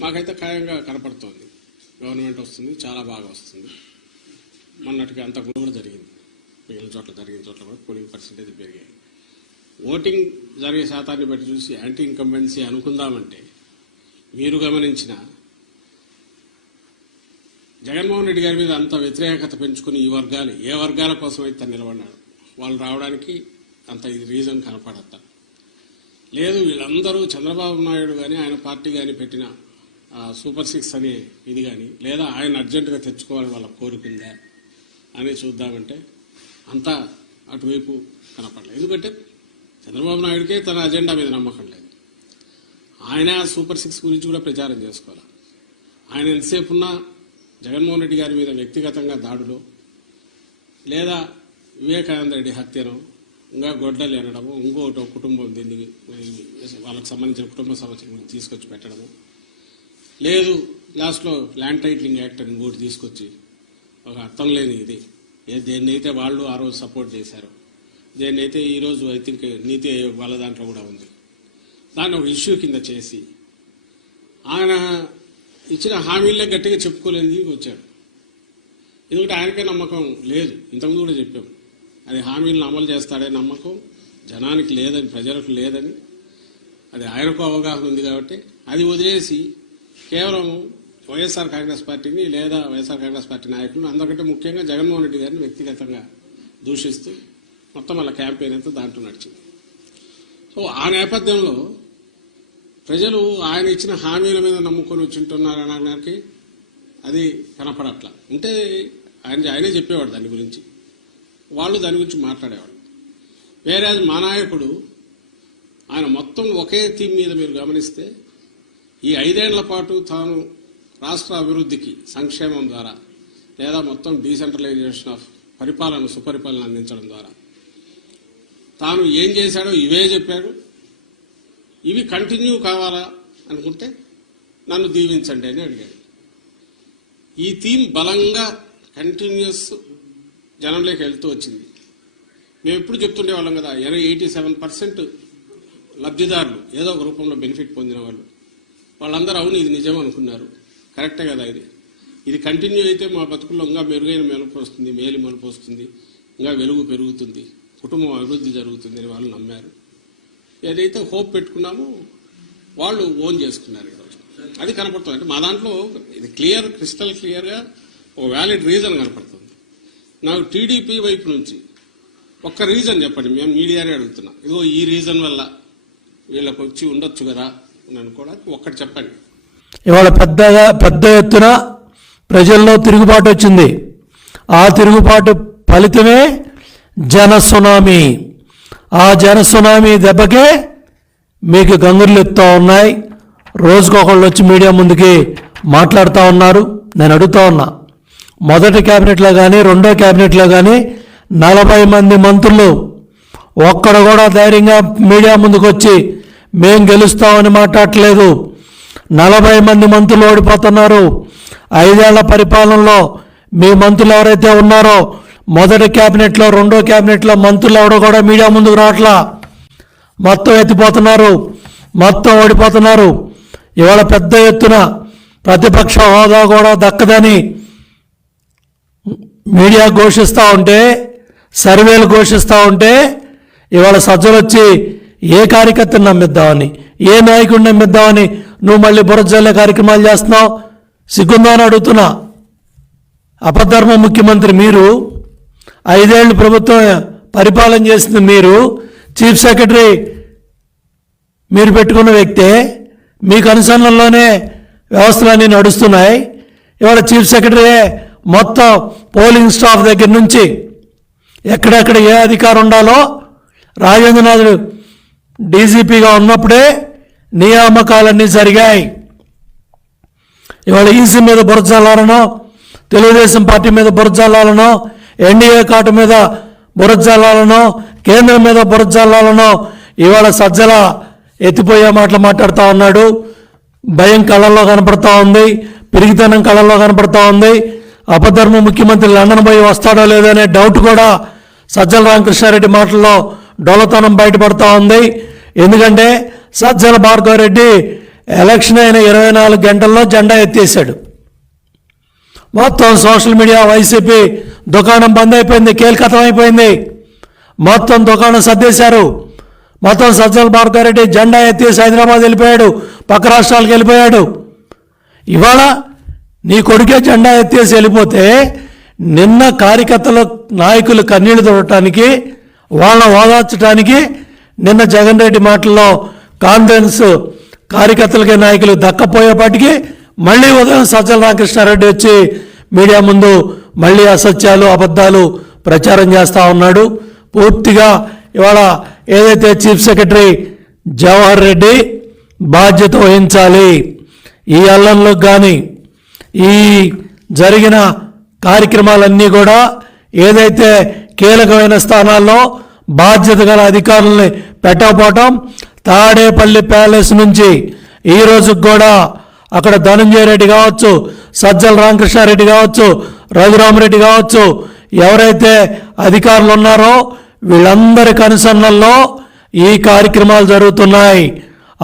మాకైతే ఖాయంగా కనపడుతోంది. గవర్నమెంట్ వస్తుంది చాలా బాగా వస్తుంది. మొన్నటికి అంత కూడా జరిగింది. మిగిలిన చోట్ల జరిగిన చోట్ల కూడా పోలింగ్ పర్సంటేజ్ పెరిగాయి. ఓటింగ్ జరిగే శాతాన్ని బట్టి చూసి యాంటీ ఇన్కంబెన్సీ అనుకుందామంటే మీరు గమనించిన జగన్మోహన్ రెడ్డి గారి మీద అంత వ్యతిరేకత పెంచుకుని ఈ వర్గాలు ఏ వర్గాల కోసం అయితే నిలబడ్డాడు? నిలబడినాడు వాళ్ళు రావడానికి అంత ఇది రీజన్ కనపడద్ద? లేదు వీళ్ళందరూ చంద్రబాబు నాయుడు కానీ ఆయన పార్టీ కానీ పెట్టిన సూపర్ సిక్స్ అనే ఇది కానీ లేదా ఆయన అర్జెంటుగా తెచ్చుకోవాలని వాళ్ళ కోరుకుందా అని చూద్దామంటే అంతా అటువైపు కనపడలేదు. ఎందుకంటే చంద్రబాబు నాయుడికే తన అజెండా మీద నమ్మకం లేదు. ఆయన సూపర్ సిక్స్ గురించి కూడా ప్రచారం చేసుకోవాలి? ఆయన ఎంతసేపు ఉన్న జగన్మోహన్ రెడ్డి గారి మీద వ్యక్తిగతంగా దాడులు లేదా వివేకానంద రెడ్డి హత్యను ఇంకా గొడ్డలు ఎనడము ఇంకోటి ఒక కుటుంబం దీన్ని వాళ్ళకి సంబంధించిన కుటుంబ సమస్యలను తీసుకొచ్చి పెట్టడము లేదు లాస్ట్లో ల్యాండ్ టైటిలింగ్ యాక్ట్ అని ఇంకోటి తీసుకొచ్చి ఒక అర్థం లేని ఇది. ఏ దేన్నైతే వాళ్ళు ఆ రోజు సపోర్ట్ చేశారు. దేన్నైతే ఈరోజు ఐ థింక్ నీతి ఆయోగ్ వాళ్ళ దాంట్లో కూడా ఉంది. దాన్ని ఒక ఇష్యూ కింద చేసి ఆయన ఇచ్చిన హామీలే గట్టిగా చెప్పుకోలేని వచ్చాడు. ఎందుకంటే ఆయనకే నమ్మకం లేదు. ఇంతకుముందు కూడా చెప్పాం. అది హామీలను అమలు చేస్తాడే నమ్మకం జనానికి లేదని ప్రజలకు లేదని అది ఆయనకు అవగాహన ఉంది కాబట్టి అది వదిలేసి కేవలం వైఎస్ఆర్ కాంగ్రెస్ పార్టీని లేదా వైఎస్ఆర్ కాంగ్రెస్ పార్టీ నాయకులను అందరికంటే ముఖ్యంగా జగన్మోహన్ రెడ్డి గారిని వ్యక్తిగతంగా దూషిస్తూ మొత్తం వాళ్ళ క్యాంపెయిన్ అంతా దాంట్లో నడిచింది. సో ఆ నేపథ్యంలో ప్రజలు ఆయన ఇచ్చిన హామీల మీద నమ్ముకొని వచ్చింటున్నారు అనడానికి అది కనపడట్ల. ఉంటే ఆయన ఆయనే చెప్పేవాడు దాని గురించి. వాళ్ళు దాని గురించి మాట్లాడేవాడు వేరే మా నాయకుడు ఆయన మొత్తం ఒకే థీమ్ మీద మీరు గమనిస్తే ఈ ఐదేళ్ళ పాటు తాను రాష్ట్ర అభివృద్ధికి సంక్షేమం ద్వారా లేదా మొత్తం డీసెంట్రలైజేషన్ ఆఫ్ పరిపాలన సుపరిపాలన అందించడం ద్వారా. తాను ఏం చేశాడో ఇవే చెప్పాడు. ఇవి కంటిన్యూ కావాలా అనుకుంటే నన్ను దీవించండి అని అడిగాడు. ఈ థీమ్ బలంగా కంటిన్యూస్ జనంలోకి వెళ్తూ వచ్చింది. మేము ఎప్పుడు చెప్తుండే వాళ్ళం కదా ఎయిటీ సెవెన్ పర్సెంట్ లబ్ధిదారులు ఏదో ఒక రూపంలో బెనిఫిట్ పొందిన వాళ్ళు. వాళ్ళందరూ అవును ఇది నిజం అనుకున్నారు. కరెక్టే కదా ఇది. ఇది కంటిన్యూ అయితే మా బతుకుల్లో ఇంకా మెరుగైన మెలుపు వస్తుంది మేలు మెలుపు వస్తుంది ఇంకా వెలుగు పెరుగుతుంది కుటుంబం అభివృద్ధి జరుగుతుంది అని వాళ్ళు నమ్మారు. ఏదైతే హోప్ పెట్టుకున్నామో వాళ్ళు ఓన్ చేసుకున్నారు ఈరోజు. అది కనపడుతుంది. అంటే మా దాంట్లో ఇది క్లియర్ క్రిస్టల్ క్లియర్గా ఒక వ్యాలిడ్ రీజన్ కనపడుతుంది. నాకు టీడీపీ వైపు నుంచి ఒక్క రీజన్ చెప్పండి మేము మీడియానే అడుగుతున్నాం. ఇదిగో ఈ రీజన్ వల్ల వీళ్ళకి వచ్చి ఉండొచ్చు కదా అని అనుకోవడానికి ఒక్కటి చెప్పండి. ఇవాళ పెద్దగా పెద్ద ఎత్తున ప్రజల్లో తిరుగుబాటు వచ్చింది. ఆ తిరుగుబాటు ఫలితమే జన సునామీ. ఆ జన సునామీ దెబ్బకే మీకు గంగులు ఎత్తుతూ ఉన్నాయి. రోజుకొకళ్ళు వచ్చి మీడియా ముందుకి మాట్లాడుతూ ఉన్నారు. నేను అడుగుతా ఉన్నా మొదటి క్యాబినెట్లో కానీ రెండో క్యాబినెట్లో కానీ నలభై మంది మంత్రులు ఒక్కడు కూడా ధైర్యంగా మీడియా ముందుకు వచ్చి మేం గెలుస్తామని మాట్లాడలేదు నలభై మంది మంత్రులు ఓడిపోతున్నారు. ఐదేళ్ళ పరిపాలనలో మీ మంత్రులు ఎవరైతే ఉన్నారో మొదటి క్యాబినెట్లో రెండో క్యాబినెట్లో మంత్రులు ఎవడో కూడా మీడియా ముందుకు రావట్లా? మొత్తం ఎత్తిపోతున్నారు. మొత్తం ఓడిపోతున్నారు. ఇవాళ పెద్ద ఎత్తున ప్రతిపక్ష హోదా కూడా దక్కదని మీడియా ఘోషిస్తూ ఉంటే సర్వేలు ఘోషిస్తూ ఉంటే ఇవాళ సజ్జలు వచ్చి ఏ కార్యకర్తను నమ్మిద్దామని? ఏ నాయకుడిని నమ్మిద్దామని? నువ్వు మళ్ళీ బురజల్లే కార్యక్రమాలు చేస్తున్నావు? సిగ్గుందా అని అడుగుతున్నా. అపధర్మ ముఖ్యమంత్రి మీరు ఐదేళ్ళు ప్రభుత్వం పరిపాలన చేసింది మీరు. చీఫ్ సెక్రటరీ మీరు పెట్టుకున్న వ్యక్తే. మీకు అనుసరణలోనే వ్యవస్థలన్నీ నడుస్తున్నాయి. ఇవాళ చీఫ్ సెక్రటరీ మొత్తం పోలింగ్ స్టాఫ్ దగ్గర నుంచి ఎక్కడెక్కడ ఏ అధికారం ఉండాలో రాజేంద్రనాథుడు డీజీపీగా ఉన్నప్పుడే నియామకాలన్నీ జరిగాయి. ఇవాళ ఈసీ మీద బురజాలాలనో తెలుగుదేశం పార్టీ మీద బురజాలాలనో ఎన్డీఏ కాటు మీద బురజాలాలనో కేంద్రం మీద బురజాలాలనో ఇవాళ సజ్జల ఎత్తిపోయే మాటలు మాట్లాడుతూ ఉన్నాడు. భయం కళ్ళల్లో కనపడతా ఉంది. పెరిగితనం కళ్ళల్లో కనపడతా ఉంది. అపధర్మ ముఖ్యమంత్రి లండన్ పోయి వస్తాడో లేదో అనే డౌట్ కూడా సజ్జల రామకృష్ణారెడ్డి మాటల్లో డొలతనం బయటపడతా ఉంది. ఎందుకంటే సజ్జల భార్గవరెడ్డి ఎలక్షన్ అయిన ఇరవై నాలుగు గంటల్లో జెండా ఎత్తేసాడు మొత్తం సోషల్ మీడియా వైసీపీ దుకాణం బంద్ అయిపోయింది కీలకతం అయిపోయింది. మొత్తం దుకాణం సర్దేశారు. మొత్తం సజ్జల భార్గవరెడ్డి జెండా ఎత్తేసి హైదరాబాద్ వెళ్ళిపోయాడు పక్క రాష్ట్రాలకు వెళ్ళిపోయాడు. ఇవాళ నీ కొడుకే జెండా ఎత్తేసి వెళ్ళిపోతే నిన్న కార్యకర్తల నాయకులు కన్నీళ్ళు తొడటానికి వాళ్ళని ఓదార్చడానికి నిన్న జగన్ రెడ్డి మాటల్లో కాన్ఫిడెన్స్ కార్యకర్తలకి నాయకులు దక్కపోయేపాటికి మళ్ళీ ఉదయం సజ్జల రామకృష్ణారెడ్డి వచ్చి మీడియా ముందు మళ్ళీ అసత్యాలు అబద్ధాలు ప్రచారం చేస్తూ ఉన్నాడు. పూర్తిగా ఇవాళ ఏదైతే చీఫ్ సెక్రటరీ జవహర్ రెడ్డి బాధ్యత వహించాలి ఈ అల్లంలో కానీ ఈ జరిగిన కార్యక్రమాలన్నీ కూడా ఏదైతే కీలకమైన స్థానాల్లో బాధ్యత గల అధికారుల్ని పెట్టకపోవటం తాడేపల్లి ప్యాలెస్ నుంచి ఈ రోజుకు కూడా అక్కడ ధనంజయ రెడ్డి కావచ్చు సజ్జల రామకృష్ణారెడ్డి కావచ్చు రఘురామరెడ్డి కావచ్చు ఎవరైతే అధికారులు ఉన్నారో వీళ్ళందరి కనుసన్నల్లో ఈ కార్యక్రమాలు జరుగుతున్నాయి.